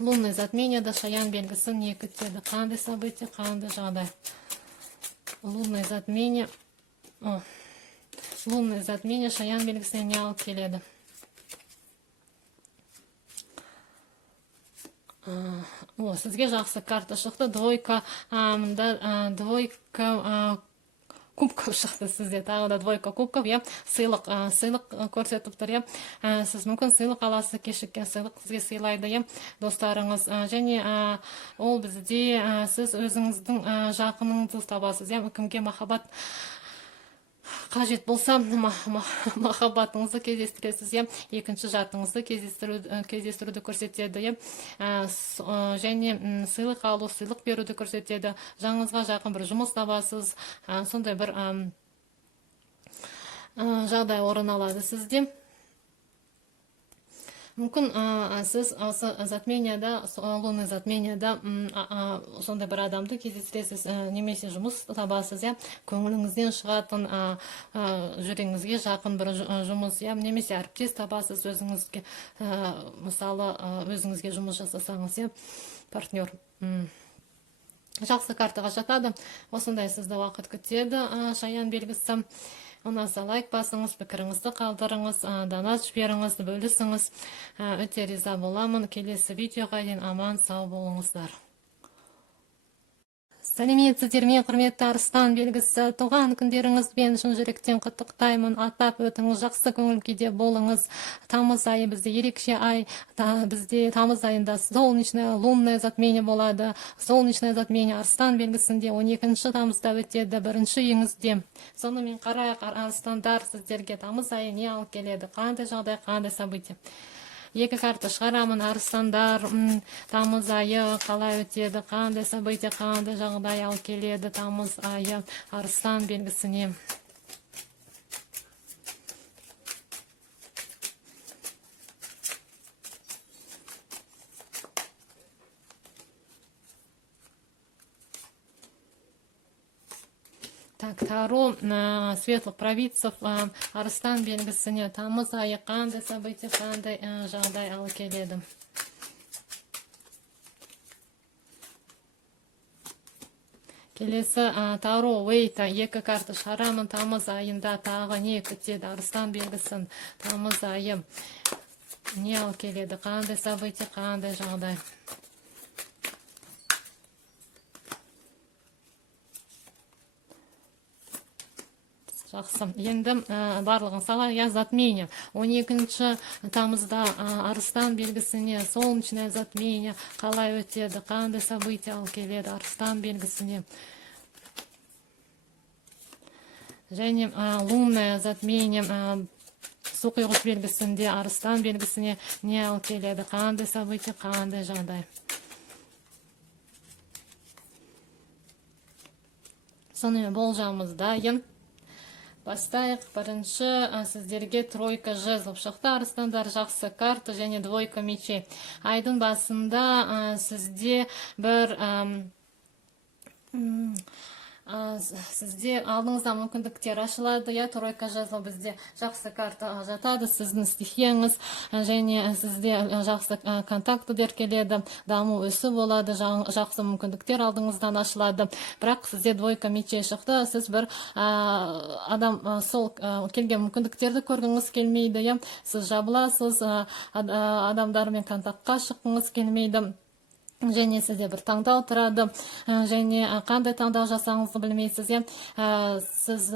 лунный затмение да шаян белгісін не күтеді. Қандай событие, қандай жағдай. Лунный затмение шаян белгісіне не алып келеді. Сізге жақсы карта шықты. Двойка кубков шықты сізде. Тағы да двойка кубков, сыйлық көрсетіп тұр. Сіз мүмкін сыйлық аласы, кешіккен сыйлық сізге сыйлайды достарыңыз. Және ол бізде сіз өзіңіздің жақыныңызды табасыз. Кімге махаббат қажет болса, махаббатыңызды кездестіресіз. Екінші жатыңызды кездестіруді көрсетеді. Және сыйлық алу, сыйлық беруді көрсетеді. Жаңыңызға жақын бір жұмыс табасыз. Сондай бір жағдай орын алады сізде. Мүмкін сіз осы затменияда, лунный затменияда сондай бір адамды кездестіресіз, немесе жұмыс табасыз, көңіліңізден шығатын, жүрегіңізге жақын бір жұмыс, немесе әріптес табасыз өзіңізге, мысалы, өзіңізге жұмыс жасасаңыз, партнер. Жақсы картаға жатады. Осындай сізді уақыт күтеді, шаян белгісі. Ұнаса лайк басыңыз, пікіріңізді қалдырыңыз, донат жіберіңіз, бөлісіңіз. Өте риза боламын. Келесі видеоға дейін аман сау болыңыздар. Сәлеметсіздер ме, құрметті Арыстан белгісі. Туған күндеріңізбен шын жүректен құттықтаймын. Атап өтіңіз, жақсы көңіл күйде болыңыз. Тамыз айы бізде ерекше ай. Бізде тамыз айында солнечное, лунное затмение болады. Солнечное затмение Арыстан белгісінде 12 тамызда өтеді, бірінші үйіңізде. Сонымен қарайық, Арыстандар, сіздерге тамыз айы не алып келеді? Қандай жағдай, қандай событие? Екі карта шығарамын. Арыстандар, тамыз айы қалай өтеді, қандай событие, қандай жағдай алып келеді тамыз айы Арыстан белгісіне. Таро светлых провидцев Арыстан белгісіне тамыз айы қандай событие, қандай жағдай алып келеді. Келесі Таро Уэйта екі карта шығарамын. Тамыз айында тағы не күтеді Арыстан белгісін? Тамыз айы не алып келеді, қандай событие, қандай жағдай. Жақсы. Енді барлығын сала, затмение. 12 тамызда Арыстан белгісіне солнечное затмение қалай өтеді, қандай событие алып келеді Арыстан белгісіне. Және лунное затмение сұқиғыш белгісінде Арыстан белгісіне не алып келеді, қандай событие, қандай жағдай. Сонымен болжамымызда бастайық. Бірінші сіздерге тройка жезлов шықты. Арыстандар, жақсы карта және двойка мечей. Айдың басында сізде бір сізде алдыңызда мүмкіндіктер ашылады. Тройка жезлов бізде жақсы карта жатады. Сіздің стихияңыз және сізде жақсы контактылар келеді, даму өсі болады, жақсы мүмкіндіктер алдыңыздан ашылады. Бірақ сізде двойка мечей шықты. Сіз бір адам сол келген мүмкіндіктерді көргіңіз келмейді. Сіз жабыласыз, адамдармен контактқа шыққыңыз келмейді. Және сізде бір таңдау тұрады, және қандай таңдау жасаңызды білмейсіз. Сіз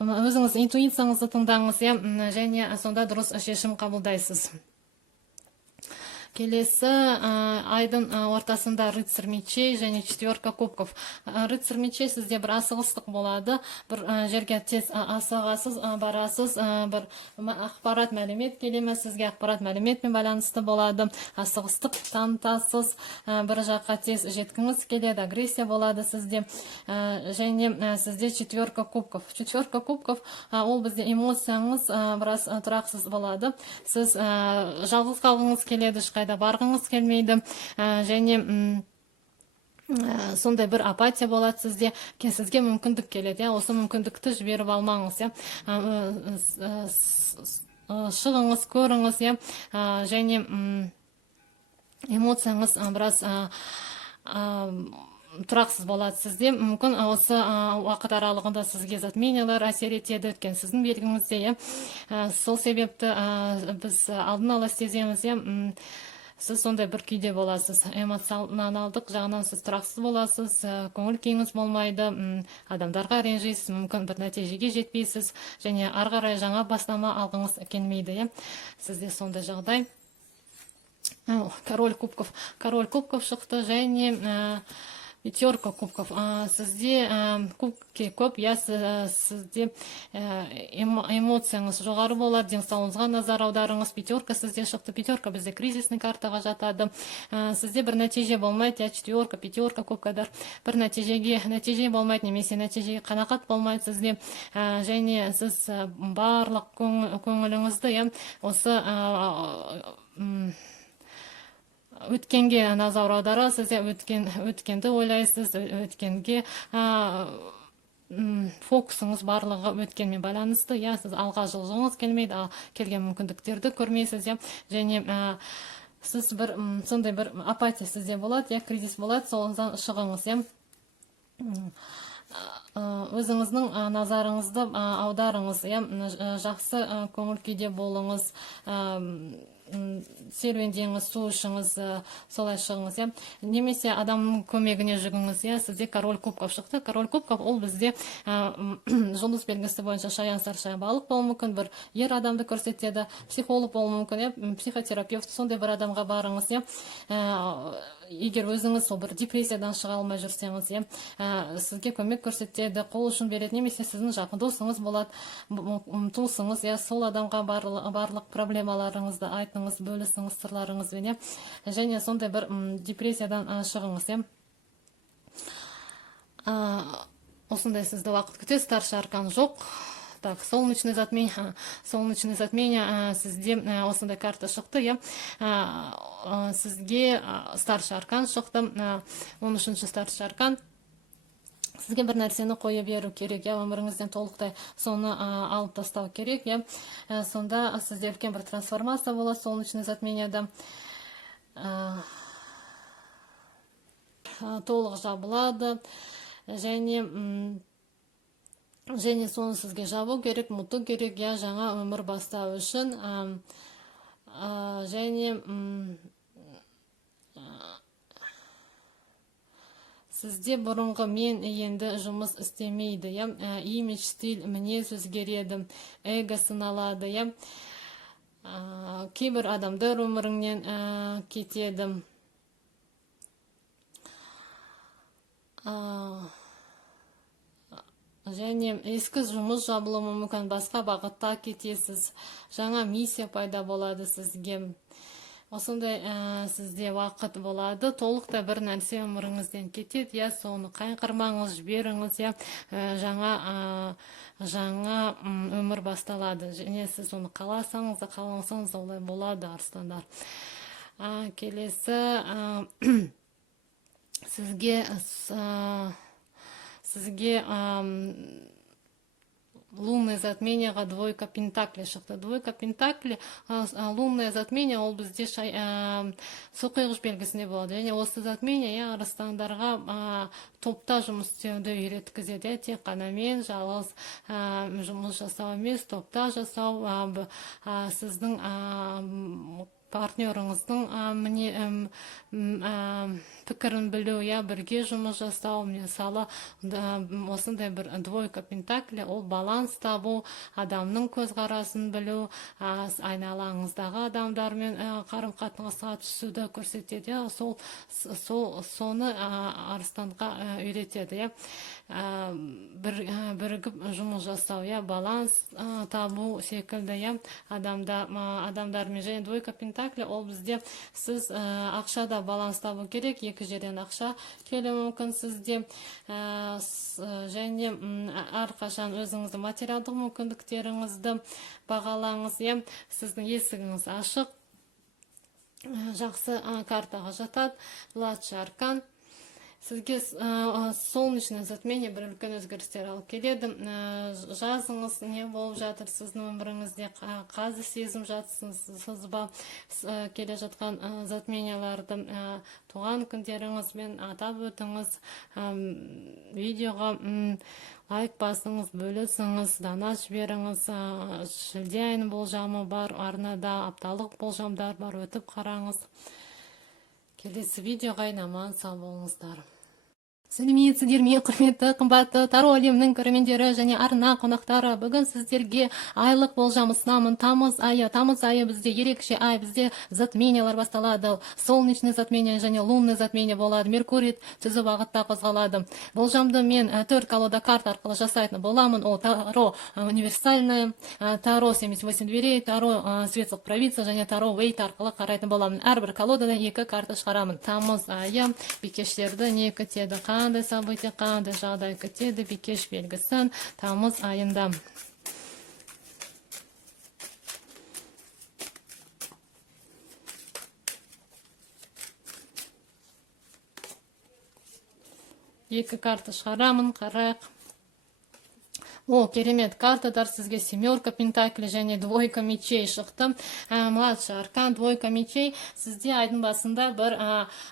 өзіңіз интуицияңызды тыңдаңыз, және сонда дұрыс шешім қабылдайсыз. Келесі айдың ортасында рыцарь мечей және четверка кубков. Рыцарь мечей сізде бір асығыстық болады, бір жерге тез асығасыз, барасыз, бір ақпарат мәлімет келеміз, сізге ақпарат мәліметпен байланысты болады, асығыстық танытасыз, бір жаққа тез жеткіңіз келеді, агрессия болады сізде. Және сізде четверка кубков. Четверка кубков ол бізде эмоцияңыз біраз тұрақсыз болады. Сіз жалғыз қалғыңыз келеді, ешқайда барғыңыз келмейді, және сондай бір апатия болады сізде, сізге мүмкіндік келеді, осы мүмкіндікті жіберіп алмаңыз, шығыңыз, көріңіз, және эмоцияңыз біраз тұрақсыз болады сізде. Мүмкін осы уақыт аралығында сізге затмениялар әсер етеді, өткен сіздің белгіңізде, сол себепті біз алдын ала сеземіз, сіз сондай бір күйде боласыз, эмоционалдық жағынан сіз тұрақсыз боласыз, көңіл күйіңіз болмайды, адамдарға ренжисіз, мүмкін бір нәтижеге жетпейсіз, және ары қарай жаңа бастама алғыңыз келмейді, сізде сондай жағдай. Король кубков шықты, және пятерка кубков. Сізде кубки көп, сізде эмоцияңыз жоғары болады, денсаулығыңызға назар аударыңыз. Пятерка сізде шықты. Пятерка бізде кризисный картаға жатады. Сізде бір нәтиже болмайды, четверка, пятерка кубкадар бір нәтиже болмайды, немесе нәтижеге қанағат болмайды сізде. Және сіз барлық көңіліңізді осы өткенге назар аударасыз, өткенді ойлайсыз, өткенге фокусыңыз барлығы өткенмен байланысты, сіз алға жылжыңыз келмейді, келген мүмкіндіктерді көрмейсіз, және сіз сондай бір апатия сізде болады, кризис болады, соңыздан шығыңыз, өзіңіздің назарыңызды аударыңыз, жақсы көңіл күйде болыңыз, серуендеңіз, су ішіңіз, солай шығыңыз, немесе адамның көмегіне жүгіңіз, сізде король кубков шықты. Король кубков ол бізде жұлдыз белгісі бойынша шаян, саршая, балық болуы мүмкін, бір ер адамды көрсетеді, психолог болуы мүмкін, психотерапевт, сондай бір адамға барыңыз, егер өзіңіз сол бір депрессиядан шыға алмай жүрсеңіз, сізге көмек көрсетеді, қол ұшын береді, немесе сіздің жақын досыңыз болады, туысыңыз, сол адамға барлық проблемаларыңызды айтыңыз, бөлісіңіз сырларыңызбен, және сондай бір депрессиядан шығыңыз. Осындай сізді уақыт күтеді, старший аркан жоқ. Так, солнечный затмение сізде осындай карта шықты, сізге старший аркан шықты, 13-ші старший аркан. Сізге бір нәрсені қойы беру керек, өміріңізден толықтай соны алып тастау керек, сонда сізде үлкен бір трансформация болады солнечный затменияда. Толық жабылады, және соны сізге жабу керек, мұту керек, жаңа өмір бастау үшін, және сізде бұрынғы мен енді жұмыс істемейді, имидж, стиль, мінез өзгереді, эго сыналады, кейбір адамдар өміріңнен кетеді. Және ескі жұмыс жабылуы мүмкін, басқа бағытта кетесіз, жаңа миссия пайда болады сізге. Осындай сізде уақыт болады, толықта бір нәрсе өміріңізден кетеді, соны қайғырмаңыз, жіберіңіз, жаңа өмір басталады, және сіз оны қаласаңыз, қаламасаңыз олай болады, арыстандар. Келесі сізге лунное затменияға двойка пентакли шықты. Двойка пентакли, лунное затмение, ол бізде соқиғыш белгісінде болады. Және осы затмение арыстандарға топта жұмыс істеуді үйреткізеді. Тек қана мен жалғыз жұмыс жасау емес, топта жасау, сіздің партнерыңыздың пікірін білу, бірге жұмыс жасау, мысалы осындай бір двойка пентакли, ол баланс табу, адамның көзқарасын білу, айналаңыздағы адамдармен қарым-қатынасқа түсуді көрсетеді. Соны арыстанға үйретеді. Бірігіп жұмыс жасау, баланс табу секілді. Адамдармен және двойка пентакли, ол бізде сіз ақшада баланс табу керек, екі жерден ақша келуі мүмкін сізде, және әрқашан өзіңіздің материалдық мүмкіндіктеріңізді бағалаңыз. Сіздің есігіңіз ашық, жақсы картаға жатады. Младший аркан сізге солнечное затмение бір үлкен өзгерістер алып келеді. Жазыңыз, не болып жатыр сіздің өміріңізде, қазір сезім жатсыз ба, келе жатқан затменияларды туған күндеріңізбен атап өтіңіз. Видеоға лайк басыңыз, бөлісіңіз, дана жіберіңіз. Шілде айының болжамы бар, арнада апталық болжамдар бар, өтіп қараңыз. Келесі видеоға аман сау болыңыздар. Сәлеметсіздер ме, құрметті, қымбатты Таро әлемінің көрермендері және арна қонақтары. Бүгін сіздерге айлық болжам ұсынамын. Тамыз айы бізде ерекше ай, бізде затмениялар басталады. Солнечный затмение және лунный затмение болады. Меркурий түзу бағытта қозғалады. Болжамды мен 4 колода карта арқылы жасайтын боламын. Ол Таро универсальное, Таро 78 дверей, Таро светлых провидца және Таро Вейт арқылы қарайтын боламын. Әрбір колодадан 2 карта шығарамын. Тамыз айы бикештерді не күтеді? Қандай события, қандай жағдай күтеді бикеш белгісін тамыз айында? Екі карта шығарамын, қарайық. Керемет картадар, сізге семерка пентакли және двойка мечей шықты. Младший аркан, двойка мечей. Сізде айдың басында бір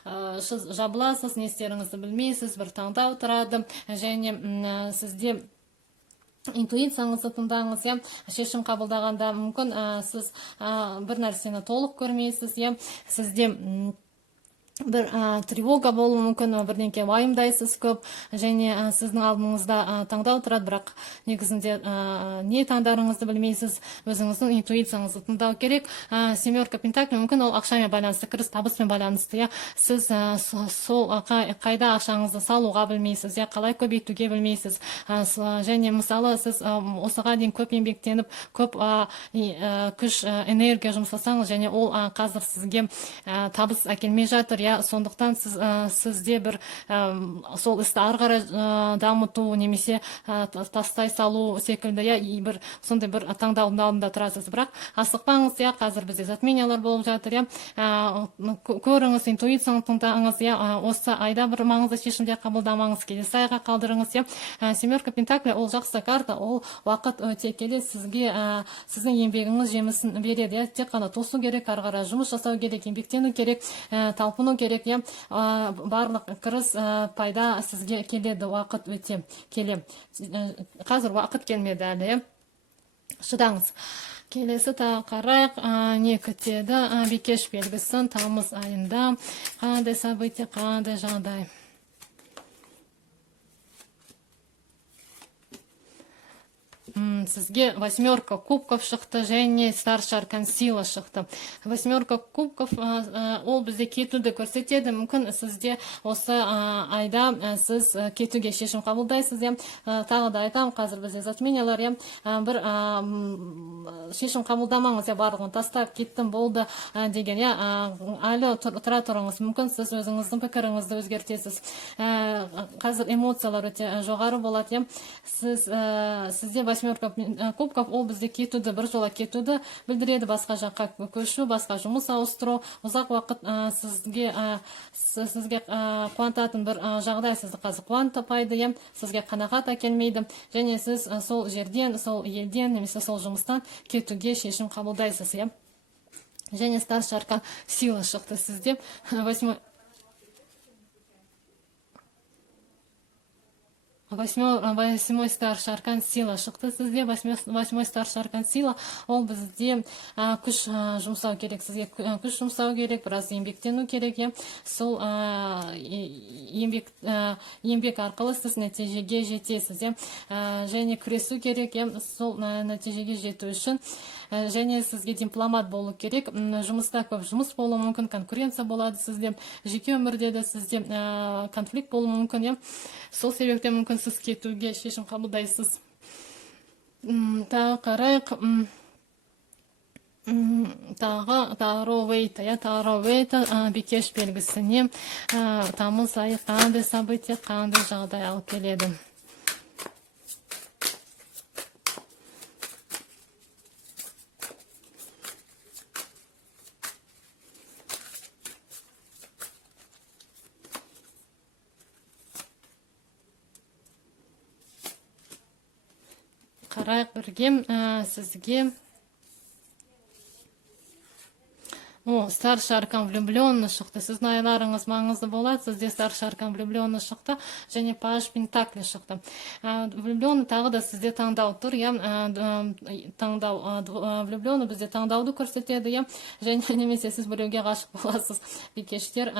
жабыласыз, не істеріңізді білмейсіз, бір таңдау тұрады, және сізде интуицияңызды тыңдаңыз. Шешім қабылдағанда мүмкін сіз бір нәрсені толық көрмейсіз. Сізде бір тревога болуы мүмкін, бірдеңке уайымдайсыз көп, және сіздің алдыңызда таңдау тұрады, бірақ негізінде не таңдарыңызды білмейсіз, өзіңіздің интуицияңызды тыңдау керек. Семерка пентакли мүмкін ол ақшамен байланысты, кіріс табыспен байланысты. Сіз сол қайда ақшаңызды салуға білмейсіз, қалай көбейтуге білмейсіз, және мысалы сіз осыға дейін көп еңбектеніп, көп күш энергия жұмсасаңыз, және ол қазір сізге табыс әкелмей жатыр. Сондықтан сізде бір сол істі ары қарай дамыту немесе тастай салу секілді бір сондай бір таңдаудың алдында тұрасыз. Бірақ асықпаңыз, қазір бізде затмениялар болып жатыр. Көріңіз, интуицияны тыңдаңыз. Осы айда бір маңызды шешімдер қабылдамаңыз, келесі айға қалдырыңыз. Семерка пентакли ол жақсы карта, ол уақыт өте келе сізге сіздің еңбегіңіз жемісін береді. Тек қана тосу керек, ары қарай жұмыс жасау керек, еңбектену керек, талпыну керек. Барлық кіріс пайда сізге келеді, уақыт өте келе. Қазір уақыт келмеді әлі. Шыдаңыз. Келесі қарайық, не күтеді бикеш белгісін тамыз айында? Қандай события, қандай жағдай? Сізге 8 кубков шықты, және старший аркан сила шықты. 8 кубков ол бізде кетуді көрсетеді. Мүмкін сізде осы айда сіз кетуге шешім қабылдайсыз. Тағы да айтам, қазір бізде затмениялар. Бір шешім қабылдамаңыз, барлығын тастап кеттім болды деген. Әлі тұра тұрыңыз. Мүмкін сіз өзіңіздің пікіріңізді өзгертесіз. Қазір эмоциялар өте жоғары болады. Сізде 8 кубков ол бізде кетуді, бір жола кетуді білдіреді, басқа жаққа көшу, басқа жұмыс ауыстыру, ұзақ уақыт сізге қуантатын бір жағдай сізді қазір қуантпайды, сізге қанағат әкелмейді, және сіз сол жерден, сол елден немесе сол жұмыстан кетуге шешім қабылдайсыз. Және старший аркан сила шықты сізде. Восьмой старший аркан сила шықты сізде. Восьмой старший аркан сила, ол бізде күш жұмсау керек, сізге күш жұмсау керек, біраз еңбектену керек. Сол еңбек арқылы сіз нәтижеге жетесіз. Және күресу керек, сол нәтижеге жету үшін. Және сізге дипломат болу керек. Жұмыста көп жұмыс болуы мүмкін, конкуренция болады сізде. Жеке өмірде де сізде конфликт болуы мүмкін. Сол себептен мүмкін сіз кетуге шешім қабылдайсыз. Тағы қарайық. Таро Вейта бикеш белгісіне тамыз айы қандай события, қандай жағдай алып келеді. Қарайық бірге сізге. Старший аркан влюбленный шықты. Сіздің айларыңыз маңызды болады. Сізде старший аркан влюбленный шықты. Және паж пентакли шықты. Влюбленный тағы да сізде таңдау тұр. Влюбленный бізде таңдауды көрсетеді. Және немесе сіз біреуге ғашық боласыз. Бикештер,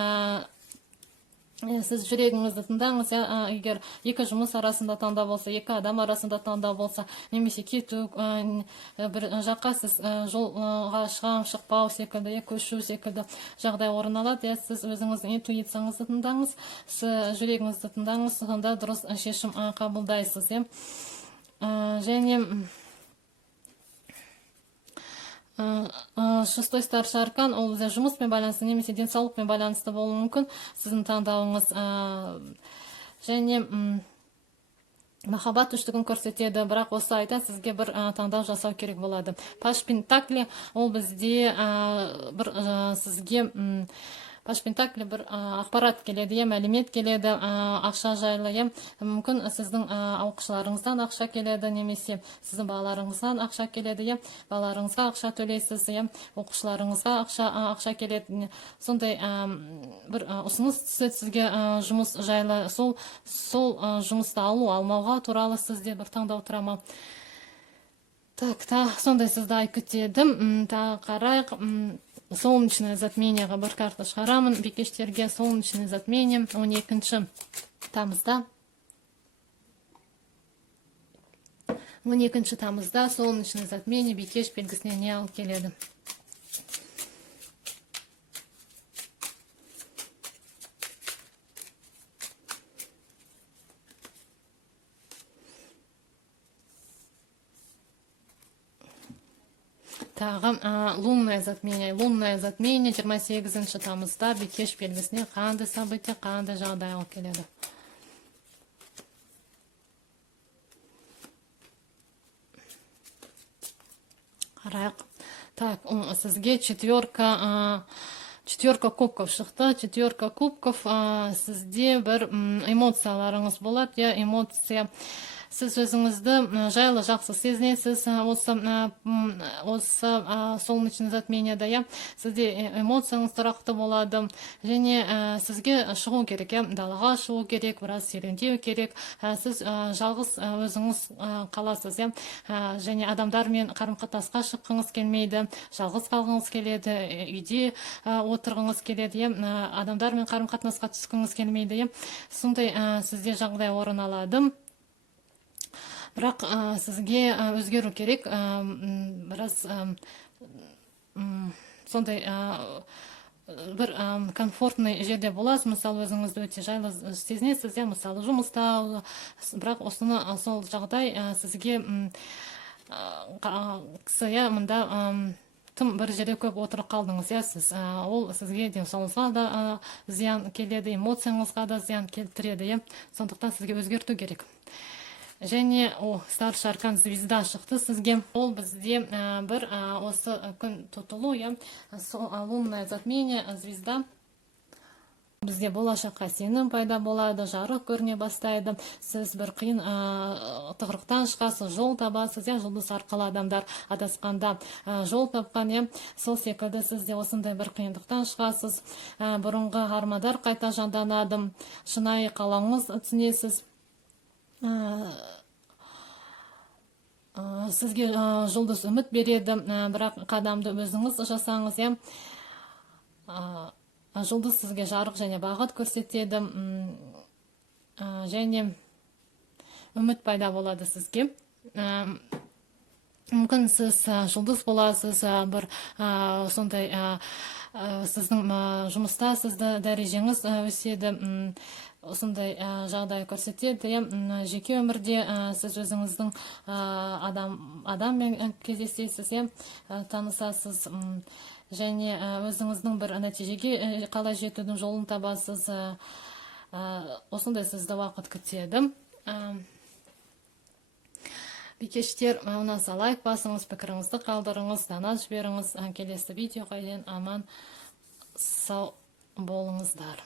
сіз жүрегіңізді тыңдаңыз. Егер екі жұмыс арасында таңдау болса, екі адам арасында таңдау болса, немесе кету, бір жаққа сіз жолға шықпау секілді, көшу секілді жағдай орын алады. Сіз өзіңіздің интуицияңызды тыңдаңыз, жүрегіңізді тыңдаңыз, сонда дұрыс шешім қабылдайсыз. Және шестой старший аркан, ол жұмыспен байланысты, немесе денсаулықпен байланысты болуы мүмкін сіздің таңдауыңыз. Және махаббат үштігін көрсетеді, бірақ осы айда сізге бір таңдау жасау керек болады. Паж пентакли, ол бізде сізге паж пентакли бір ақпарат келеді, мәлімет келеді, ақша жайлы. Мүмкін сіздің оқушыларыңыздан ақша келеді, немесе сіздің балаларыңыздан ақша келеді. Балаларыңызға ақша төлейсіз, оқушыларыңызға ақша келеді. Сондай бір ұсыныс түседі сізге жұмыс жайлы. Сол жұмысты алмауға туралы сізде бір таңдау тұра ма? Сондай сізді ай күтеді. Қарайық. Солнечное затменияға бір карта шығарамын. Бикештерге солнечное затмение 12 тамызда. 12 тамызда солнечное затмение бикеш белгісіне не алып келеді? Тағы лунное затмение 28 тамызда бикеш белгісіне қандай события, қандай жағдай алып келеді? Қарайық. Сізге четверка кубков шықты. Четверка кубков сізде бір эмоцияларыңыз болады. Эмоция. Сіз өзіңізді жайлы жақсы сезінесіз осы солнечный затменияда. Сізде эмоцияңыз тұрақты болады. Және сізге шығу керек, далаға шығу керек, біраз серуендеу керек. Сіз жалғыз өзіңіз қаласыз. Және адамдармен қарым-қатынасқа шыққыңыз келмейді, жалғыз қалғыңыз келеді, үйде отырғыңыз келеді, адамдармен қарым-қатынасқа түскіңіз келмейді. Сондай сізде жағдай орын алады. Бірақ сізге өзгеру керек. Біраз сондай бір комфортный жерде боласыз. Мысалы, өзіңізді өте жайлы сезінесіз, мысалы жұмыста. Бірақ осыны сол жағдай сізге мында тым бір жерде көп отырып қалдыңыз. Сіз ол сізге денсаулығыңызға да зиян келеді, эмоцияңызға да зиян келтіреді. Сондықтан сізге өзгерту керек. Және старший аркан звезда шықты сізге. Ол бізде бір осы күн тұтылу, лунное затмение, звезда. Бізде болашаққа сенім пайда болады, жарық көріне бастайды. Сіз бір қиын тығырықтан шығасыз, жол табасыз. Жұлдыз арқылы адамдар адасқанда жол тапқан. Сол секілді сіз де осындай бір қиындықтан шығасыз. Бұрынғы армандар қайта жанданады. Шынайы қалауыңыз түсінесіз. Сізге жұлдыз үміт береді, бірақ қадамды өзіңіз жасаңыз, жұлдыз сізге жарық және бағыт көрсетеді, және үміт пайда болады сізге. Мүмкін сіз жұлдыз боласыз, бір сондай сіздің жұмыста сізді дәрежеңіз өседі, осындай жағдай көрсетеді. Жеке өмірде сіз өзіңіздің адаммен кездесесіз, танысасыз, және өзіңіздің бір нәтижеге қалай жетудің жолын табасыз. Осындай сізді уақыт күтеді. Бикештер, ұнаса лайк басыңыз, пікіріңізді қалдырыңыз, дана жіберіңіз. Келесі видеоға дейін аман сау болыңыздар.